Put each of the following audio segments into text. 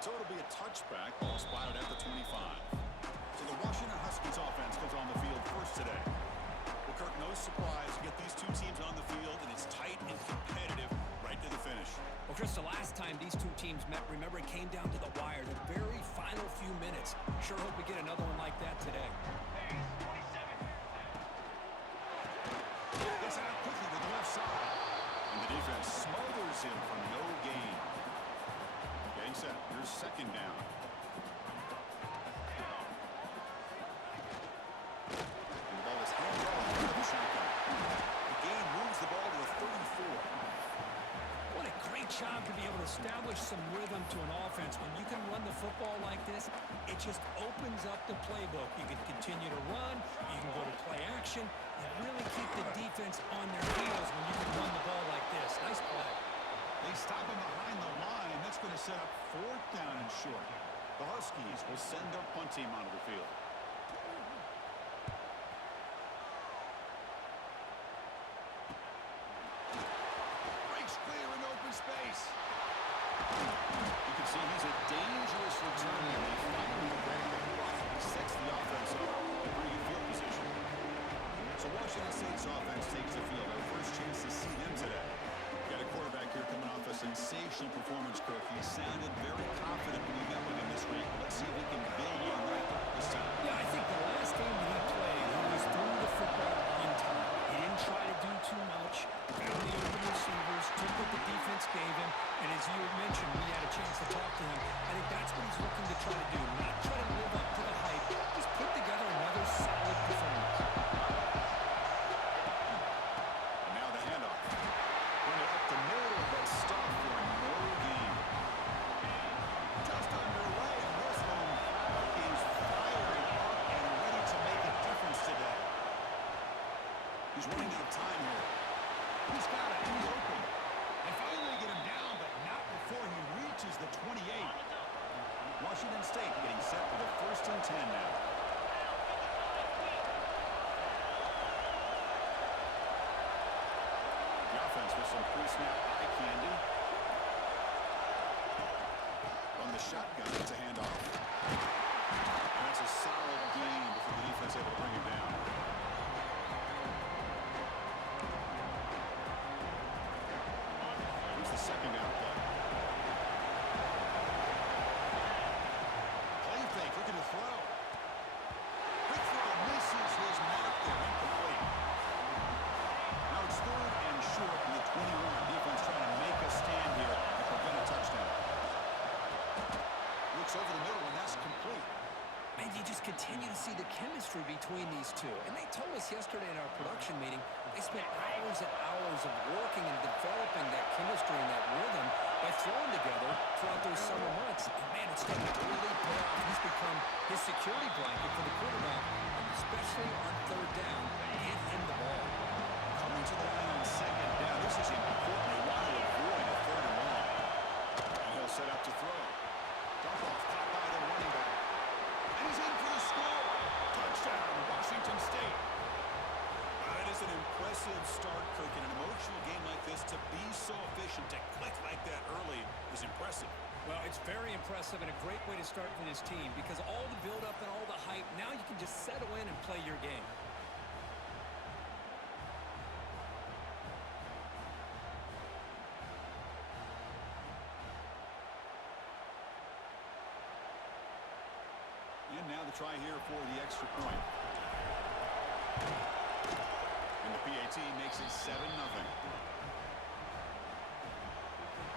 So it'll be a touchback. Ball spotted at the 25. So the Washington Huskies offense goes on the field first today. Well, Kirk, no surprise. You get these two teams on the field, and it's tight and competitive right to the finish. Well, Chris, the last time these two teams met, remember, it came down to the wire, the very final few minutes. Sure hope we get another one like that today. Gets it out quickly to the left side. And the defense smothers him for no gain. Getting set. Here's second down. And the ball is handed off into the shotgun. The gain moves the ball to the 34. What a great job to be able to establish some rhythm to an offense. When you can run the football like this, it just opens up the playbook. You can continue to run. You can go to play action. You really keep the defense on their heels when you can run the ball like this. Nice play. They stop him behind the line. That's going to set up fourth down and short. The Huskies will send their punt team onto the field. Breaks clear in open space. You can see he's a dangerous return, and they finally break the block. He sets the offense up in pretty good field position. So Washington State's offense takes the field. Our first chance to see them today. Got a quarterback here coming off a sensational performance, Kirk. He sounded very confident when we met with him this week. Let's see if we can build on that this time. Yeah, I think the last game that he played, he was throwing the football on time. He didn't try to do too much. Found the open receivers, took what the defense gave him, and as you had mentioned, we had a chance to talk to him. I think that's what he's looking to try to do, not try to live up to the hype, just put together another solid performance. And now the handoff. Bring it up the middle, but stop for no gain. Just underway, and this one is firing up and ready to make a difference today. He's running out of time here. He's got it. He's open. They finally get him down, but not before he reaches the 28. Washington State getting set for the 1st and 10 now. The offense with some pre-snap eye candy. On the shotgun, it's a handoff. And that's a solid gain before the defense able to bring him down. Here's the second down play. Play fake, looking to throw. Quick throw, misses his mark there, incomplete. Now it's 3rd and short from the 21. Defense trying to make a stand here and prevent a touchdown. Looks over the middle, and that's complete. Man, you just continue to see the chemistry between these two. And they told us yesterday in our production meeting, they spent hours and hours of working and developing that chemistry and that rhythm by throwing together throughout those summer months. And man, it's starting to really pay off. He's become his security blanket for the quarterback, and especially on 3rd down, get him the ball. Coming to the line on 2nd down. This is important. They want to avoid a 3rd and long. And he'll set up to throw. Dump off, caught by the running back. And he's in for the score. Touchdown, Washington State. That is an impressive start, Kirk. In an emotional game like this, to be so efficient, to click like that early is impressive. Well, it's very impressive and a great way to start for this team because all the build-up and all the hype, now you can just settle in and play your game. And now the try here for the extra point. And the PAT makes it 7-0.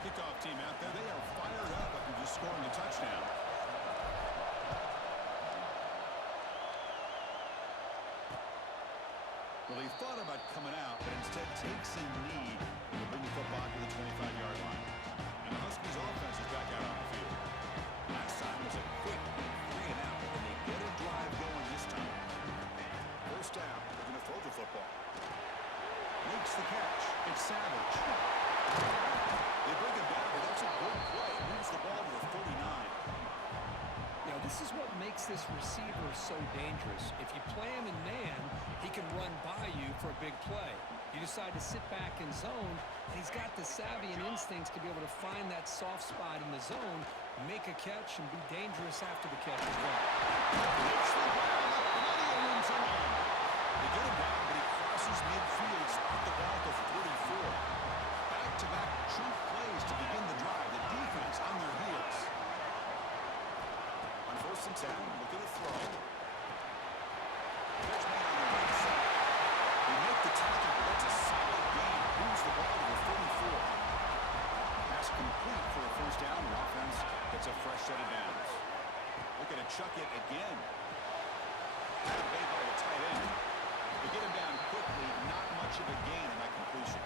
Kickoff team out there. They are fired up after just scoring a touchdown. Well, he thought about coming out, but instead takes a knee and will bring the football to the 25-yard line. And the Huskies offense is back out on the field. Last time was a quick 3 and out, and they get a drive going this time. First down, they're going to throw the football. Makes the catch. It's Savage. They bring him down, but that's a good play. Moves the ball to the 39. You know, this is what makes this receiver so dangerous. If you play him in man, he can run by you for a big play. You decide to sit back in zone, and he's got the savvy and instincts to be able to find that soft spot in the zone make a catch and be dangerous after the catch as well. Makes the grab, plenty of room to run. They get him down, but he crosses midfield, spot the ball to 44. Back-to-back true plays to begin the drive. The defense on their heels. On 1st and 10, look at the throw. Catch made on the right side. They make the tackle, but that's a solid gain. Moves the ball to the 34. Pass complete for a 1st down. The offense gets a fresh set of downs. Looking to chuck it again. Made by the tight end. They get him down quickly. Not much of a gain in that completion.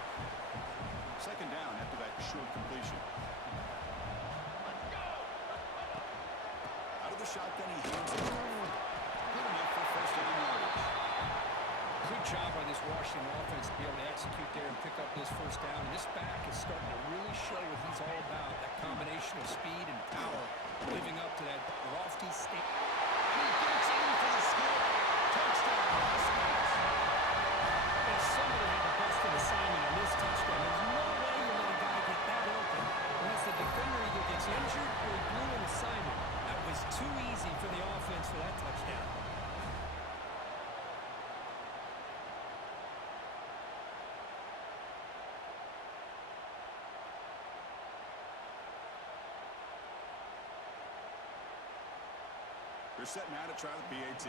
2nd down after that short completion. Out of the shotgun, he hands it off. Good enough for 1st down yardage. Good job by this Washington offense to be able to execute there and pick up this 1st down. And this back is starting to really show what he's all about. That combination of speed and power, living up to that lofty state. He gets in for the score. Touchdown. If somebody had the best of assignment on this touchdown, there's no way you let a guy get that open unless the defender either gets injured or he blew an assignment. That was too easy for the offense for that touchdown. They're set now to try the PAT.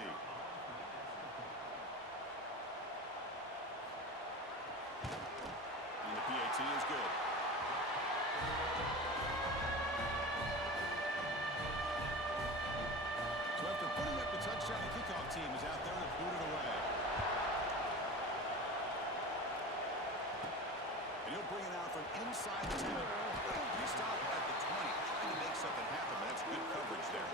And the PAT is good. So after putting up the touchdown, the kickoff team is out there to boot it away. And he'll bring it out from inside the 10. He stopped at the 20, trying to make something happen, but that's good coverage there.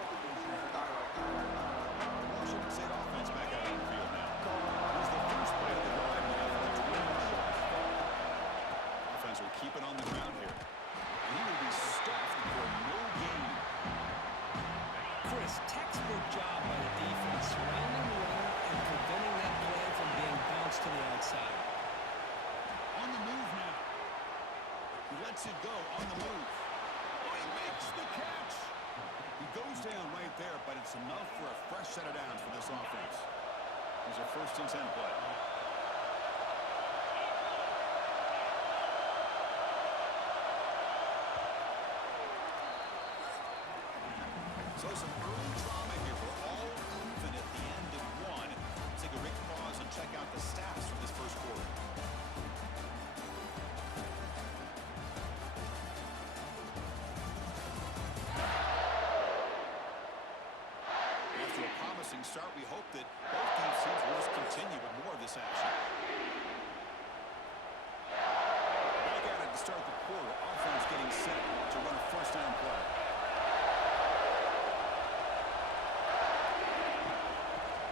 Washington State offense back out on the field now. Here's the first play of the drive now for the 20-yard line. Offense will keep it on the ground here. And he will be stuffed for no gain. Chris, textbook job by the defense, surrounding the runner and preventing that play from being bounced to the outside. On the move now. He lets it go on the move. Oh, he makes the catch. He goes down right there, but it's enough for a fresh set of downs for this offense. Here's a 1st and 10 play. So some early drama here. We're all even at the end of one. Let's take a quick pause and check out the stats from this 1st quarter. After a promising start, we hope that both teams will just continue with more of this action. Back at it to start the quarter. Offense getting set to run a 1st down play.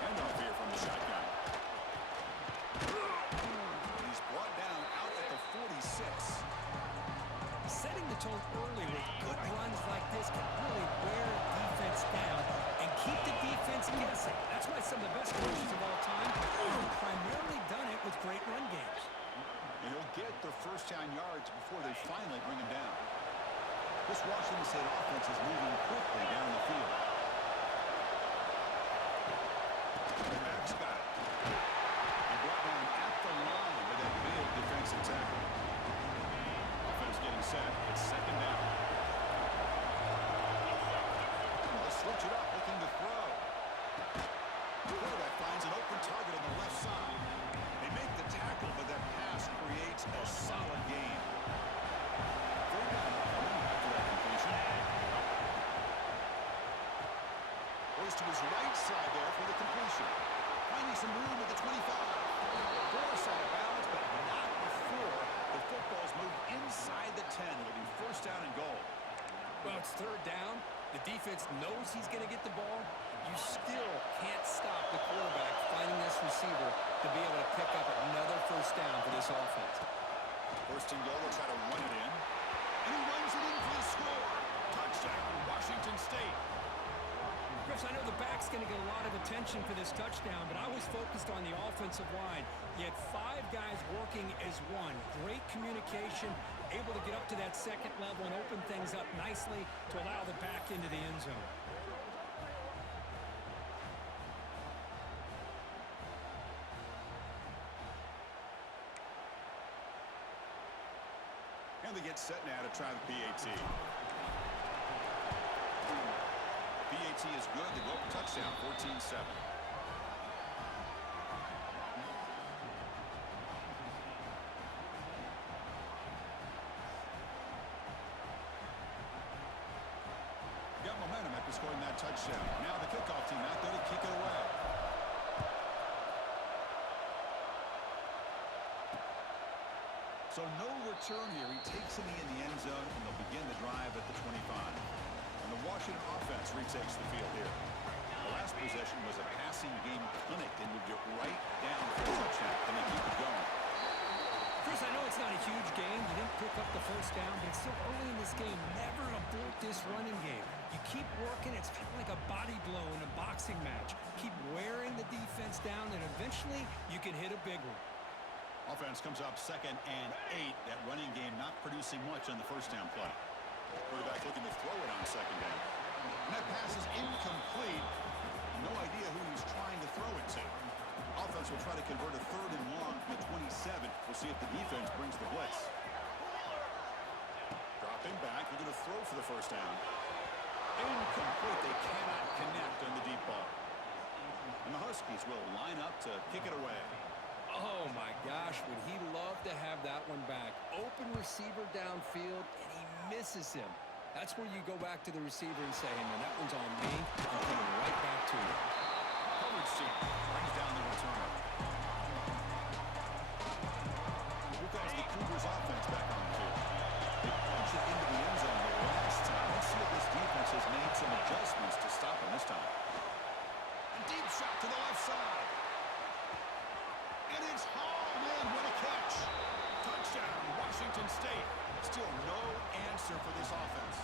Handoff here from the shotgun. He's brought down out at the 46. Setting the tone early with good runs like this can really wear a defense down and keep the defense guessing. That's why some of the best coaches of all time have primarily done it with great run games. And he'll get their 1st down yards before they finally bring him down. This Washington State offense is moving quickly down the field. The back's got it. And brought down at the line with that big defensive tackle. Offense getting set. It's 2nd down. They'll switch it up, looking to throw. Quarterback finds an open target on the left side. They make the tackle, but that pass creates a solid gain. 3rd down coming after that completion. Goes to his right side there for the completion. Finding some room at the 25. Force out of bounds, but not before the football's moved inside the 10. It'll be 1st down and goal. Well, it's 3rd down. The defense knows he's going to get the ball. You still can't stop the quarterback finding this receiver to be able to pick up another 1st down for this offense. 1st and goal, will try to run it in. And he runs it in for the score. Touchdown, Washington State. Chris, I know the back's going to get a lot of attention for this touchdown, but I was focused on the offensive line. You had 5 guys working as one. Great communication able to get up to that second level and open things up nicely to allow the back into the end zone. And they get set now to try the PAT. PAT is good. They go for touchdown, 14-7. Got momentum after scoring that touchdown. Now the kickoff team out there to kick it away. So no return here. He takes it in the end zone, and they'll begin the drive at the 25. And the Washington offense retakes the field here. The last possession was a passing game clinic and would get right down for a touchdown. Can they keep it going? Chris, I know it's not a huge game. You didn't pick up the first down, but it's still early in this game. Never abort this running game. You keep working. It's kind of like a body blow in a boxing match. Keep wearing the defense down, and eventually you can hit a big one. Offense comes up 2nd and 8. That running game not producing much on the first down play. Quarterback looking to throw it on 2nd down. And that pass is incomplete. No idea who he's trying to throw it to. Offense will try to convert a 3rd and long from the 27. We'll see if the defense brings the blitz. Dropping back, looking to throw for the first down. Incomplete. They cannot connect on the deep ball. And the Huskies will line up to kick it away. Oh, my gosh, would he love to have that one back. Open receiver downfield, and he misses him. That's where you go back to the receiver and say, hey, man, that one's on me. I'm coming right back to you. Coverage team brings down the return. Here comes the Cougars offense back on the field. They punch it into the end zone the last time. Let's see if this defense has made some adjustments to stop him this time. A deep shot to the left side. And it's home in. What a catch. Touchdown, Washington State. Still no answer for this offense.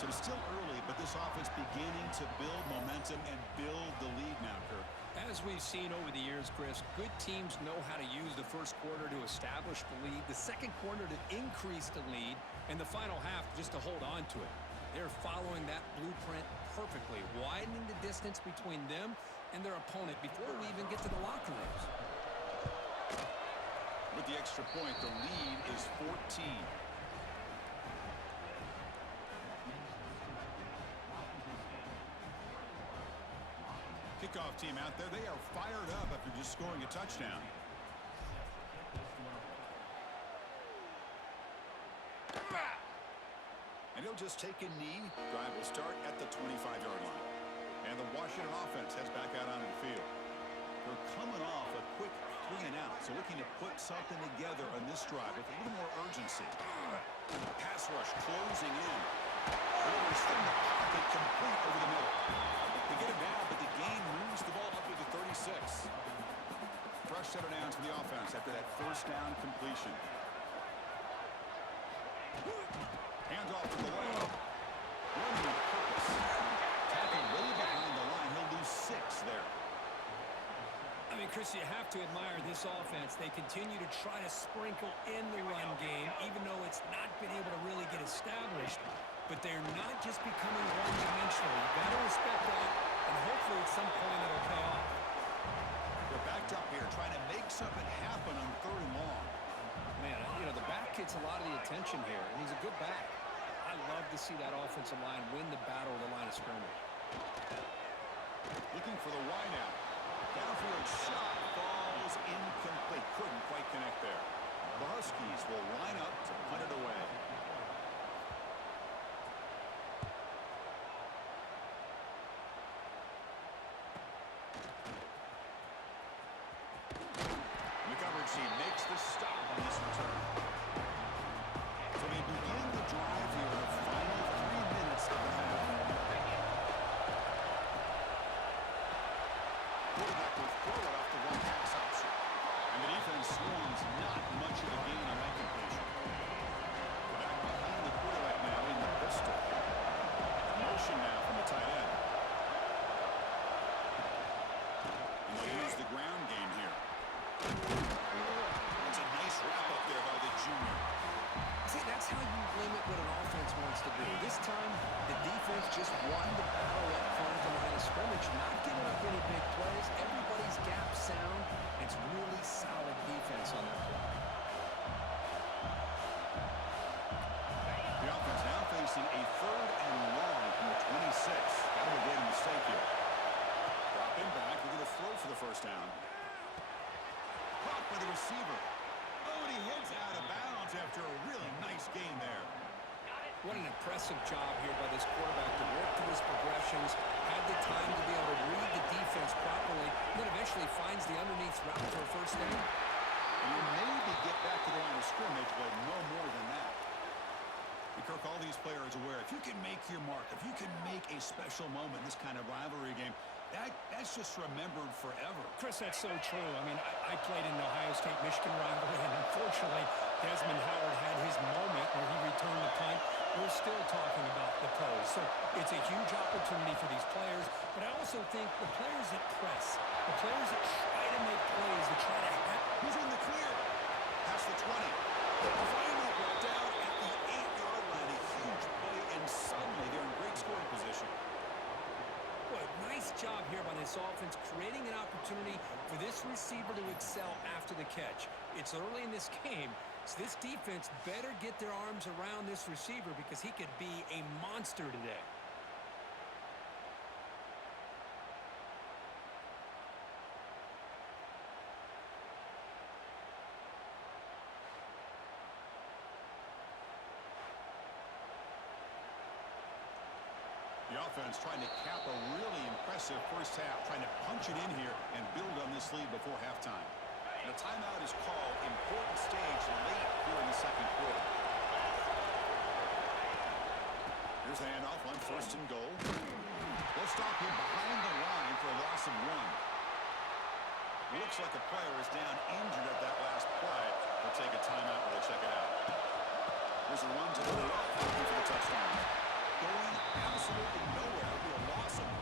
So it's still early, but this offense beginning to build momentum and build the lead now, Kirk. As we've seen over the years, Chris, good teams know how to use the first quarter to establish the lead, the second quarter to increase the lead, and the final half just to hold on to it. They're following that blueprint perfectly, widening the distance between them and their opponent before we even get to the locker rooms. With the extra point, the lead is 14. Kickoff team out there. They are fired up after just scoring a touchdown. And he'll just take a knee. Drive will start at the 25-yard line. And the Washington offense heads back out onto the field. They're coming off a quick 3 and out, so looking to put something together on this drive with a little more urgency. Pass rush closing in. Rivers from the pocket, complete over the middle. They get it down, but the gain moves the ball up to the 36. Fresh set of downs for the offense after that first down completion. Hands off to the left. Run with purpose. Tackle way behind the line. He'll lose 6 there. I mean, Chris, you have to admire this offense. They continue to try to sprinkle in the run game, even though it's not been able to really get established. But they're not just becoming one-dimensional. You've got to respect that, and hopefully at some point it'll pay off. They're backed up here, trying to make something happen on 3rd and long. Man, you know, the back gets a lot of the attention here, and he's a good back. I love to see that offensive line win the battle of the line of scrimmage. Looking for the wideout. Downfield shot falls incomplete. Couldn't quite connect there. The Huskies will line up to punt it away. The coverage team makes the stop on this return. So they begin the drive here in the final 3 minutes of the half. Quarterback will throw it off the one pass option. And the defense swarms not much of a gain on that completion. Back behind the quarterback now in the pistol. Motion now from the tight end. And they'll use the ground game here. It's a nice after a really nice game there. What an impressive job here by this quarterback to work through his progressions, had the time to be able to read the defense properly, and then eventually finds the underneath route for a first down. You maybe get back to the line of scrimmage, but no more than that. And Kirk, all these players aware, if you can make your mark, if you can make a special moment in this kind of rivalry game, that's just remembered forever. Chris, that's so true. I mean, I played in the Ohio State-Michigan rivalry, and unfortunately, Desmond Howard had his moment where he returned the punt. We're still talking about the pros. So it's a huge opportunity for these players, but I also think the players that press, the players that try to make plays, that try to have... He's in the clear. Past the 20. Finally brought down at the 8-yard line. A huge play, and suddenly they're in great scoring position. Boy, nice job here by this offense, creating an opportunity for this receiver to excel after the catch. It's early in this game, so this defense better get their arms around this receiver because he could be a monster today. The offense trying to cap a really impressive first half, trying to punch it in here and build on this lead before halftime. And a timeout is called. Important stage late here in the second quarter. Here's the handoff on first and goal. They'll stop him behind the line for a loss of 1. Looks like a player is down injured at that last play. They'll take a timeout while they check it out. There's a run to the left, looking for the touchdown. Going absolutely nowhere. It'll be a loss of 1.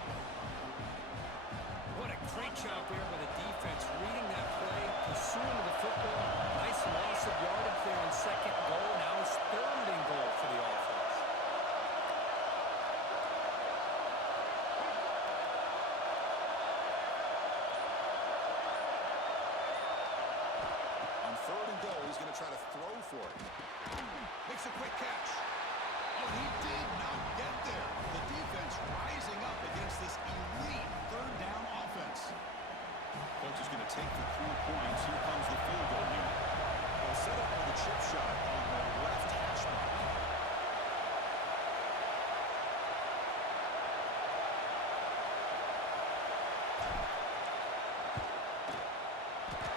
What a great job there by the defense, reading that play, pursuing the football. Nice loss of yardage there on second goal. Now it's third and goal for the offense. On third and goal, he's going to try to throw for it. Makes a quick catch. Oh, he did not get there. The defense rising up against this elite third down offense. Coach is going to take the 3 points. Here comes the field goal unit. They'll set up for the chip shot on the left hash mark.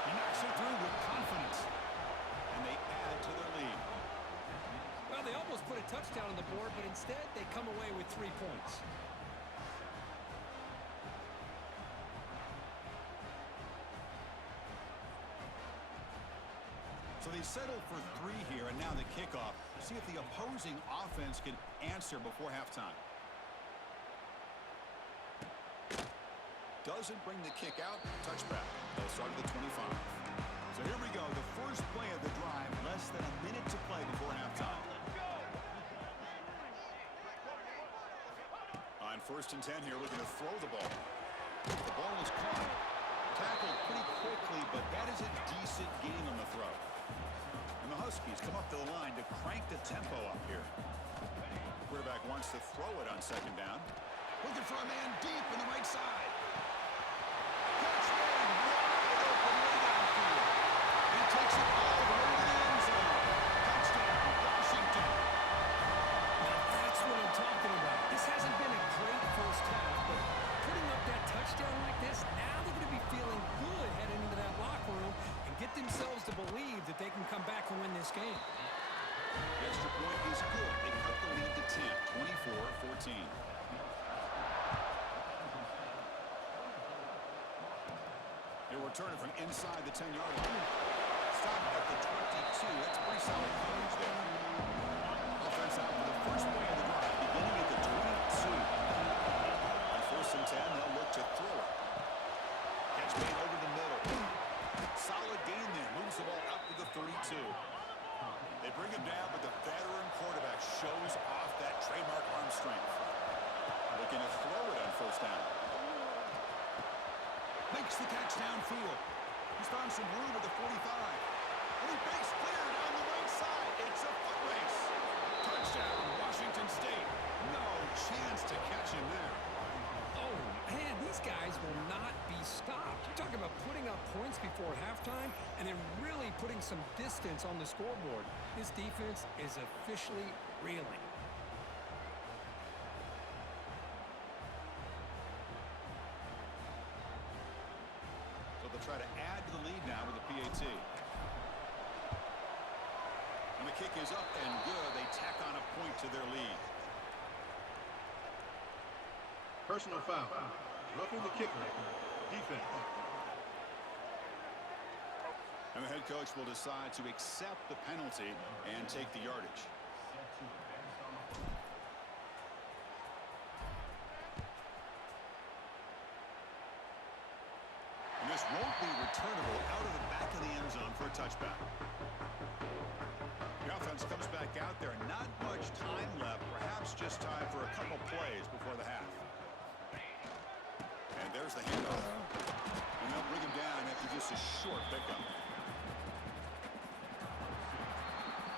He knocks it through with confidence. And they add to their lead. Well, they almost put a touchdown on the board, but instead they come away with 3 points. So they settle for 3 here, and now the kickoff. See if the opposing offense can answer before halftime. Doesn't bring the kick out. Touchback. They'll start at the 25. So here we go. The first play of the drive. Less than a minute to play before halftime. On first and 10 here, looking to throw the ball. The ball is caught. Tackled pretty quickly, but that is a decent gain on the throw. And the Huskies come up to the line to crank the tempo up here. The quarterback wants to throw it on second down. Looking for a man deep in the right side. Catch made wide open way downfield. He takes it all the way to the end zone. Touchdown, Washington. Now that's what I'm talking about. This hasn't been a great first half, but putting up that touchdown like this, now they're going to be feeling good heading into that locker room and get themselves to believe that they can come back and win this game. The extra point is good. They cut the lead to 10, 24-14. They're returning from inside the 10-yard line. Stopped at the 22. That's pretty solid coverage there. Offense out for the first play of the drive, beginning at the 22. On first and 10, they'll look to throw it. Catch made over the middle. Solid gain there. Moves the ball up to the 32. They bring him down, but the veteran quarterback shows off that trademark arm strength. Looking to throw it on first down. Makes the catch downfield. He's found some room at the 45. And he breaks clear down the right side. It's a foot race. Touchdown, Washington State. No chance to catch him there. Oh, man, these guys will not be stopped. You're talking about putting up points before halftime and then really putting some distance on the scoreboard. This defense is officially reeling. So they'll try to add to the lead now with the PAT. And the kick is up and good. They tack on a point to their lead. Personal foul. Roughing the kicker. Defense. And the head coach will decide to accept the penalty and take the yardage. And this won't be returnable out of the back of the end zone for a touchback. The offense comes back out there. Not much time left. Perhaps just time for a couple plays before the half. And there's the handoff. And they'll bring him down after just a short pickup.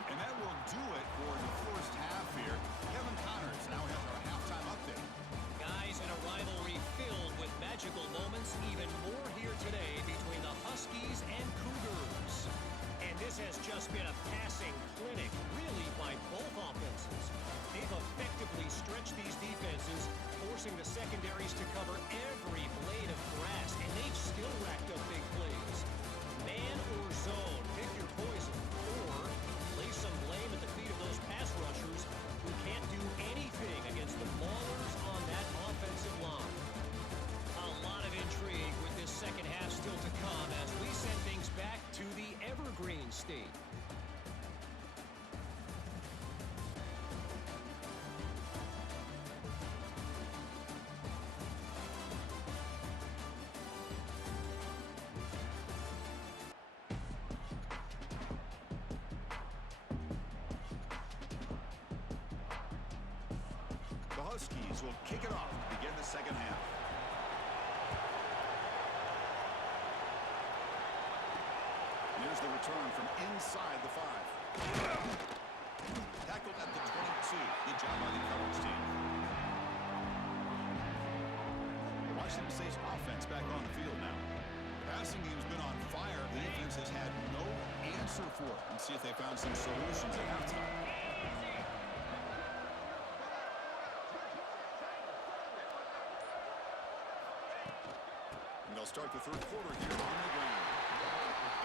And that will do it for the first half here. Kevin Connors now has our halftime update. Guys, in a rivalry filled with magical moments, even more here today between the Huskies and Cougars. And this has just been a passing clinic, really, by both offenses. They've effectively stretched these defenses, forcing the secondaries to cover every blade of grass, and they've still racked up big plays. Man or zone, pick your poison, or lay some blame at the feet of those pass rushers who can't do anything against the maulers on that offensive line. A lot of intrigue with this second half still to come as we send things back to the Evergreen State. The Huskies will kick it off to begin the second half. Here's the return from inside the 5. Tackled at the 22. Good job by the coverage team. Washington State's offense back on the field now. The passing game's been on fire. The defense has had no answer for it. Let's see if they found some solutions at halftime. And they'll start the third quarter here on the ground.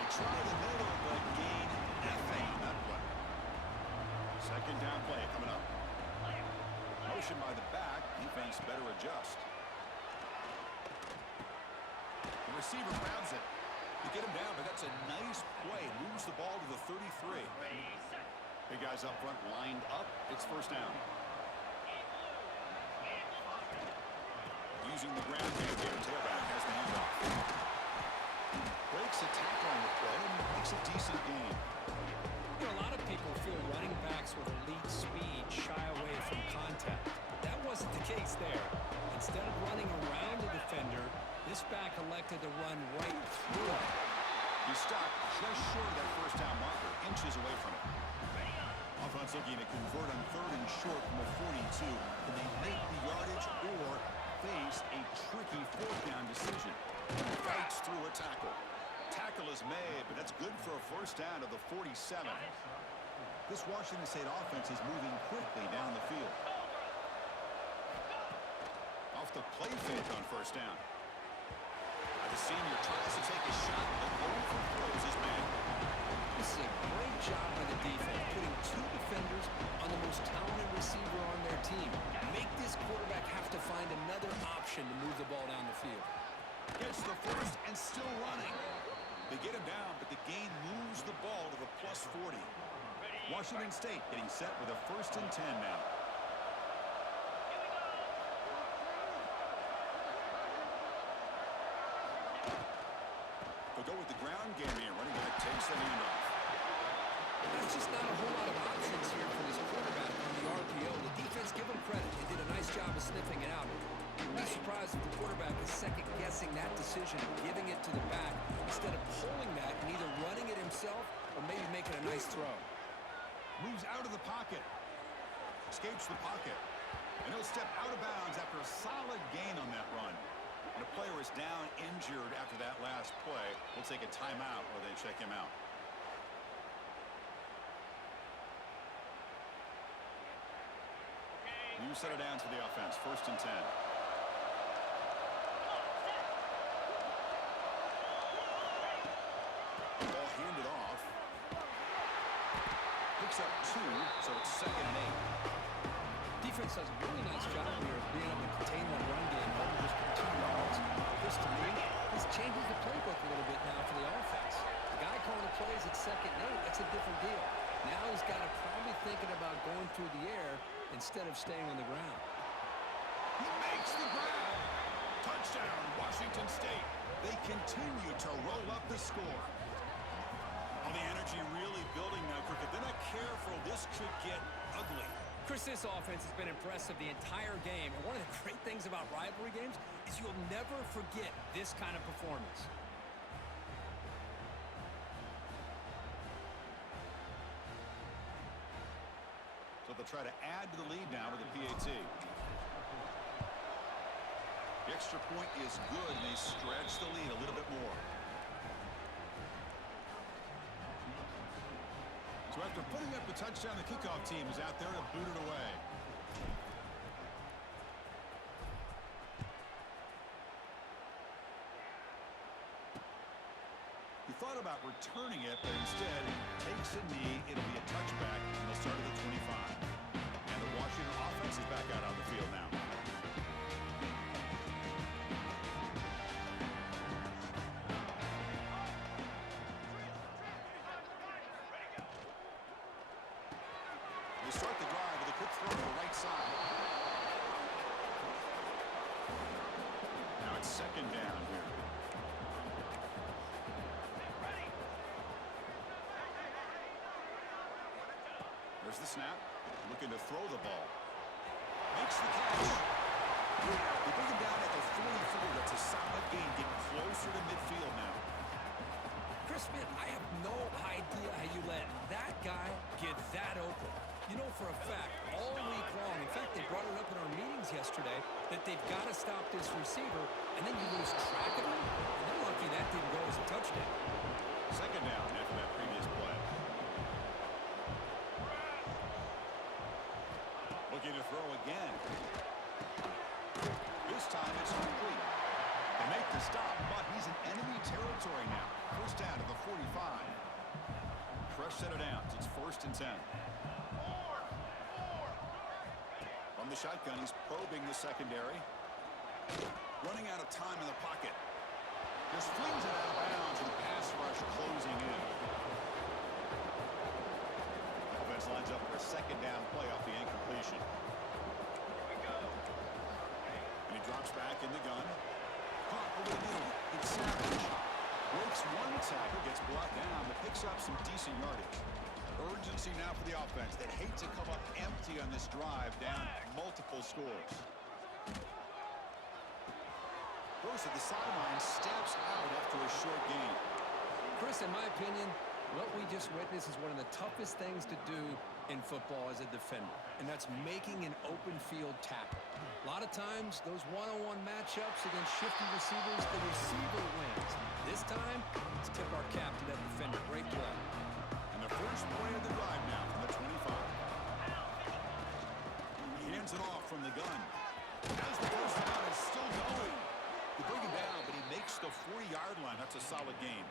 They try the middle, but gain nothing on that play. Second down play coming up. Motion by the back. Defense better adjust. The receiver grabs it. They get him down, but that's a nice play. Moves the ball to the 33. Big guys up front lined up. It's first down. Using the ground game here. Tailback has the handoff. Breaks a tackle on the play and makes a decent gain. You know, a lot of people feel running backs with elite speed shy away from contact. That wasn't the case there. Instead of running around the defender, this back elected to run right through him. He stopped just short of that first down marker, inches away from it. Offense looking to convert on third and short from the 42. Can they make the yardage or face a tricky fourth down decision? Fights through a tackle. Tackle is made, but that's good for a first down to the 47. This Washington State offense is moving quickly down the field. Off the play fake on first down. The senior tries to take a shot, but overthrows his man. This is a great job by the defense, putting two defenders on the most talented receiver on their team. Make this quarterback have to find another option to move the ball down the field. Gets the first and still running. They get him down, but the gain moves the ball to the plus 40. Washington State getting set with a first and 10 now. They'll go with the ground game here. Running back takes the handoff. There's just not a whole lot of options here for this quarterback on the RPO. The defense, give him credit. They did a nice job of sniffing it out. I'd be surprised if the quarterback is second-guessing that decision, giving it to the back, instead of pulling that and either running it himself or maybe making a nice throw. Moves out of the pocket. Escapes the pocket. And he'll step out of bounds after a solid gain on that run. And a player is down injured after that last play. We'll take a timeout while they check him out. You set it down to the offense. 1st and 10. Ball handed off. Picks up 2, so it's 2nd and 8. Defense does a really nice job here of being able to contain that run game, holding just for 2 yards. This, to me, this changes the playbook a little bit now for the offense. The guy calling the plays at 2nd and 8, that's a different deal. Now he's got to probably thinking about going through the air instead of staying on the ground. He makes the grab. Touchdown, Washington State. They continue to roll up the score. Well, the energy really building now, Cricket. They're not careful. This could get ugly. Chris, this offense has been impressive the entire game. And one of the great things about rivalry games is you'll never forget this kind of performance. So they'll try to add to the lead now with the PAT. The extra point is good, and they stretch the lead a little bit more. So after putting up the touchdown, the kickoff team is out there to boot it away. He thought about returning it, but instead takes a knee. It'll be a touchback, and they'll start at the 25. And the Washington offense is back out on the field now. They start the drive with a quick throw to the right side. Now it's 2nd down here. There's the snap. Looking to throw the ball. Makes the catch. They bring him down at the 44. That's a solid gain. Getting closer to midfield now. Chris Smith, I have no idea how you let that guy get that open. You know for a fact, all week long, in fact, they brought it up in our meetings yesterday, that they've got to stop this receiver, and then you lose track of him, and they're lucky that didn't go as a touchdown. 2nd down after that previous play. Looking to throw again. This time it's complete. They make the stop, but he's in enemy territory now. 1st down to the 45. Fresh set of downs. It's 1st and 10. From the shotgun, he's probing the secondary. Running out of time in the pocket. Just flings it out of bounds, and pass rush closing in. Offense lines up for a 2nd down play off the incompletion. And he drops back in the gun. Caught over the middle. It's Savage. Breaks one tackle, gets brought down, but picks up some decent yardage. Urgency now for the offense. They'd hate to come up empty on this drive, down multiple scores. Goes to the sideline, steps out after a short gain. Chris, in my opinion, what we just witnessed is one of the toughest things to do in football as a defender, and that's making an open field tackle. A lot of times, those one-on-one matchups against shifty receivers, the receiver wins. This time, let's tip our cap to that defender. Great play. And the first play of the drive now from the 25. He hands it off from the gun. As the first down is still going. They bring him down, but he makes the 40-yard line. That's a solid gain.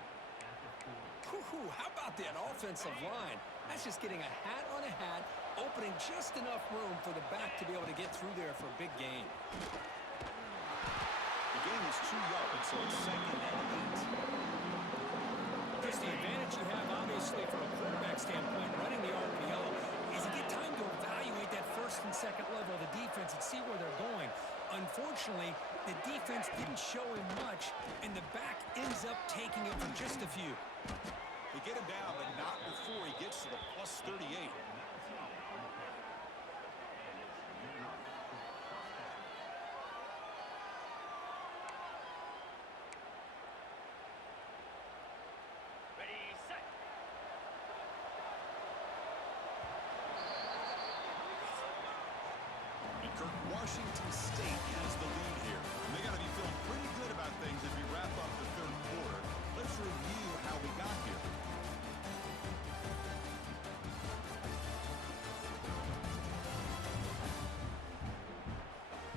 How about that offensive line? That's just getting a hat on a hat, opening just enough room for the back to be able to get through there for a big gain. The gain is 2 yards, so it's 2nd and 8. Just the advantage you have, obviously, from a quarterback standpoint, running the RPO, is you get time to evaluate that 1st and 2nd level of the defense and see where they're going. Unfortunately, the defense didn't show him much, and the back ends up taking it for just a few. They get him down, but not before he gets to the plus 38. And Kirk, Washington State has the lead here. And they got to be feeling pretty good about things as we wrap up the 3rd quarter. Let's review how we got here.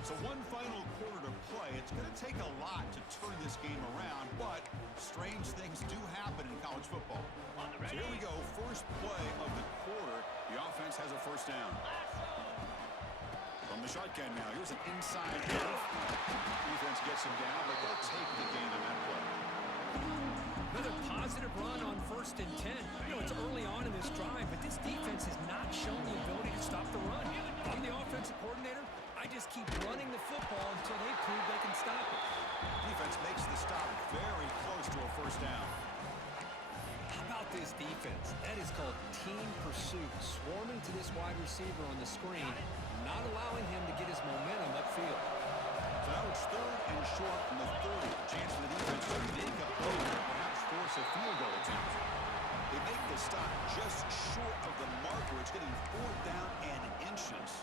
So one final quarter to play. It's going to take a lot to turn this game around, but strange things do happen in college football. So here we go, first play of the quarter. The offense has a first down. From the shotgun now, here's an inside move. Defense gets him down, but they'll take the gain on that play. Another positive run on 1st and 10. You know, it's early on in this drive, but this defense has not shown the ability to stop the run. I'm the offensive coordinator. I just keep running the football until they prove they can stop it. Defense makes the stop very close to a first down. How about this defense? That is called team pursuit. Swarming to this wide receiver on the screen, not allowing him to get his momentum upfield. So now it's 3rd and short from the 30. Chance for the defense to make a play and perhaps force a field goal attempt. They make the stop just short of the marker. It's getting 4th down and inches.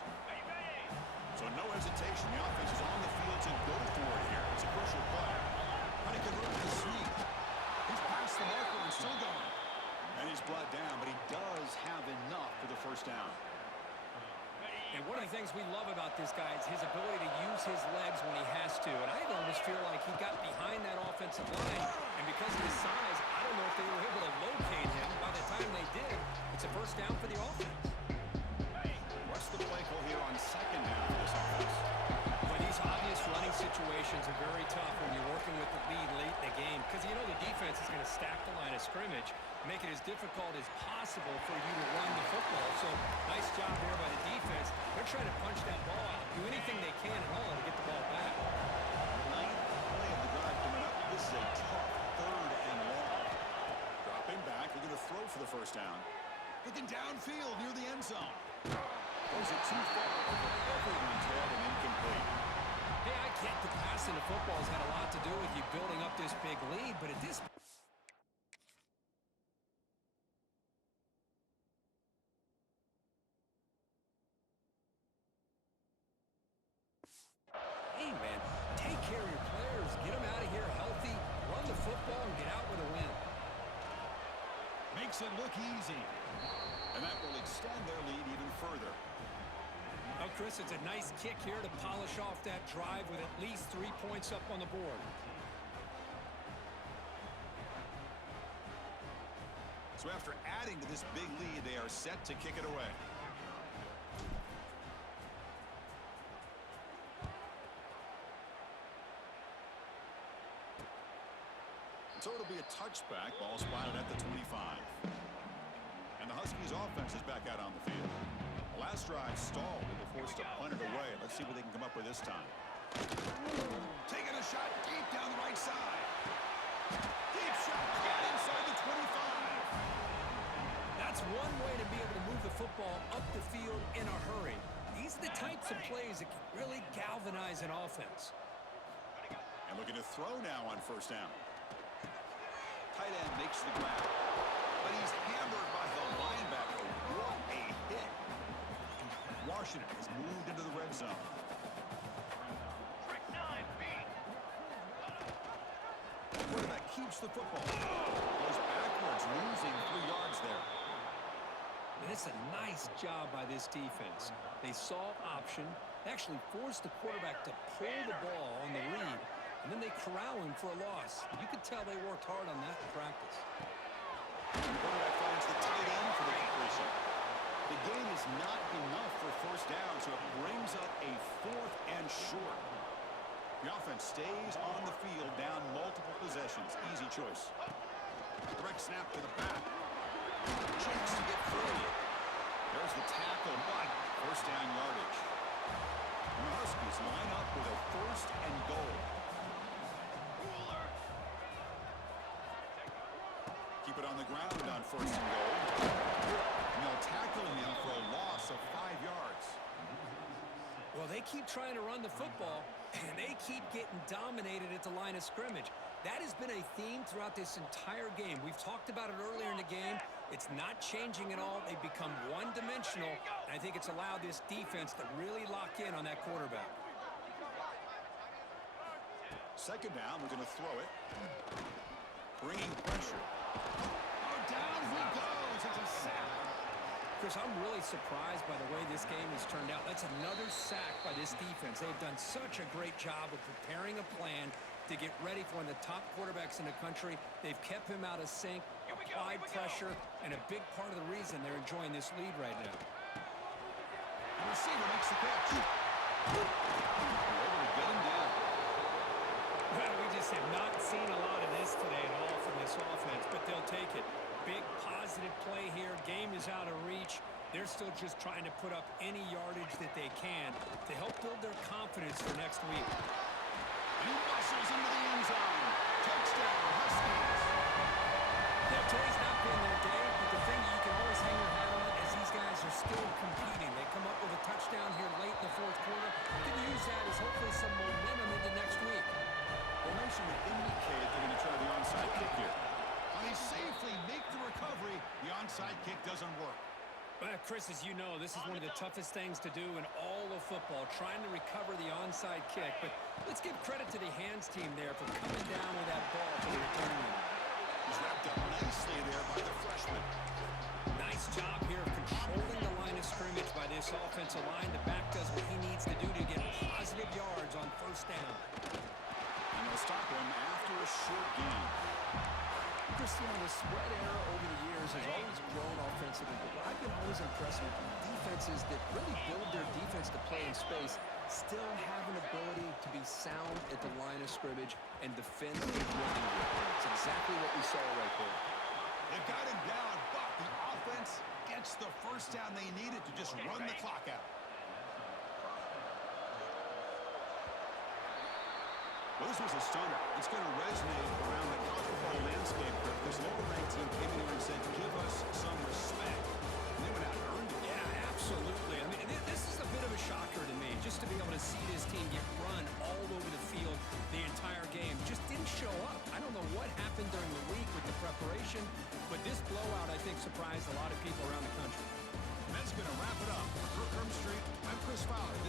So no hesitation. The offense is on the field to go for it here. It's a crucial play. Trying to convert to the sweep. He's past the marker and still going. And he's brought down, but he does have enough for the first down. And one of the things we love about this guy is his ability to use his legs when he has to. And I almost feel like he got behind that offensive line, and because of his size, I don't know if they were able to locate him. By the time they did, it's a first down for the offense. What's the play call here on 2nd down for this offense? Well, these obvious running situations are very tough when you're working with the lead late in the game, because you know the defense is going to stack the line of scrimmage, make it as difficult as possible for you to run the football. So nice job there by the defense. They're trying to punch that ball out, do anything they can at all to get the ball back. 9th play of the drive coming up. This is a tough 3rd and long. Dropping back, they're going to throw for the first down. Looking downfield near the end zone. Throws it too far over everyone's head and incomplete. Hey, I get the passing the football has had a lot to do with you building up this big lead, but at this hey, man, take care of your players. Get them out of here healthy, run the football, and get out with a win. Makes it look easy. And that will extend their lead even further. Well, Chris, it's a nice kick here to polish off that drive with at least 3 points up on the board. So after adding to this big lead, they are set to kick it away. So it'll be a touchback. Ball spotted at the 25. And the Huskies offense is back out on the field. The last drive stalled. They were forced to punt it away. Let's see what they can come up with this time. Taking a shot deep down the right side. Deep shot caught inside the 25. That's one way to be able to move the football up the field in a hurry. These are the types of plays that can really galvanize an offense. And looking to throw now on first down. Tight end makes the grab. But he's hammered by the linebacker. What a hit. Washington has moved into the red zone. The quarterback keeps the football. Goes backwards, losing 3 yards there. And it's a nice job by this defense. They saw option, actually forced the quarterback to pull the ball on the read, and then they corral him for a loss. You could tell they worked hard on that in practice. The quarterback finds the tight end for the completion. The gain is not enough for first down, so it brings up a 4th and short. The offense stays on the field, down multiple possessions. Easy choice. Direct snap to the back. Chance to get free. There's the tackle, but first down yardage. And the Huskies line up with a 1st and goal. Keep it on the ground on 1st and goal. And they'll tackle him for a loss of 5 yards. Well, they keep trying to run the football, and they keep getting dominated at the line of scrimmage. That has been a theme throughout this entire game. We've talked about it earlier in the game. It's not changing at all. They've become one-dimensional, and I think it's allowed this defense to really lock in on that quarterback. 2nd down, we're going to throw it. Bringing pressure. Oh, down he goes. It's a sack. Chris, I'm really surprised by the way this game has turned out. That's another sack by this defense. They've done such a great job of preparing a plan to get ready for one of the top quarterbacks in the country. They've kept him out of sync, applied pressure, and a big part of the reason they're enjoying this lead right now. The receiver makes the catch. Able to get him down. Well, we just have not seen a lot of this today at all from this offense, but they'll take it. Big positive play here. Game is out of reach. They're still just trying to put up any yardage that they can to help build their confidence for next week. He muscles into the end zone. Touchdown, Huskies. Yeah, today's not been their day, but the thing you can always hang your hat on is these guys are still competing. They come up with a touchdown here late in the fourth quarter. You can use that as hopefully some momentum into next week. Formation would indicate they're going to try the onside kick here. When they safely make the recovery, the onside kick doesn't work. Well, Chris, as you know, this is one of the toughest things to do in all of football, trying to recover the onside kick. But let's give credit to the hands team there for coming down with that ball for the return man. He's wrapped up nicely there by the freshman. Nice job here of controlling the line of scrimmage by this offensive line. The back does what he needs to do to get positive yards on first down. And they'll stop him after a short gain. Christian, the spread error over the years has always grown offensively, but what I've been always impressed with defenses that really build their defense to play in space still have an ability to be sound at the line of scrimmage and defend the running game. It's exactly what we saw right there. They've got him down, but the offense gets the first down they needed to just run the clock out. Well, this was a stunner. It's going to resonate around the college football landscape. This lower-ranked team came in here and said, give us some respect. And they went out and earned it. Yeah, absolutely. I mean, this is a bit of a shocker to me, just to be able to see this team get run all over the field the entire game. Just didn't show up. I don't know what happened during the week with the preparation, but this blowout, I think, surprised a lot of people around the country. And that's going to wrap it up. For Kirk Street, I'm Chris Fowler. This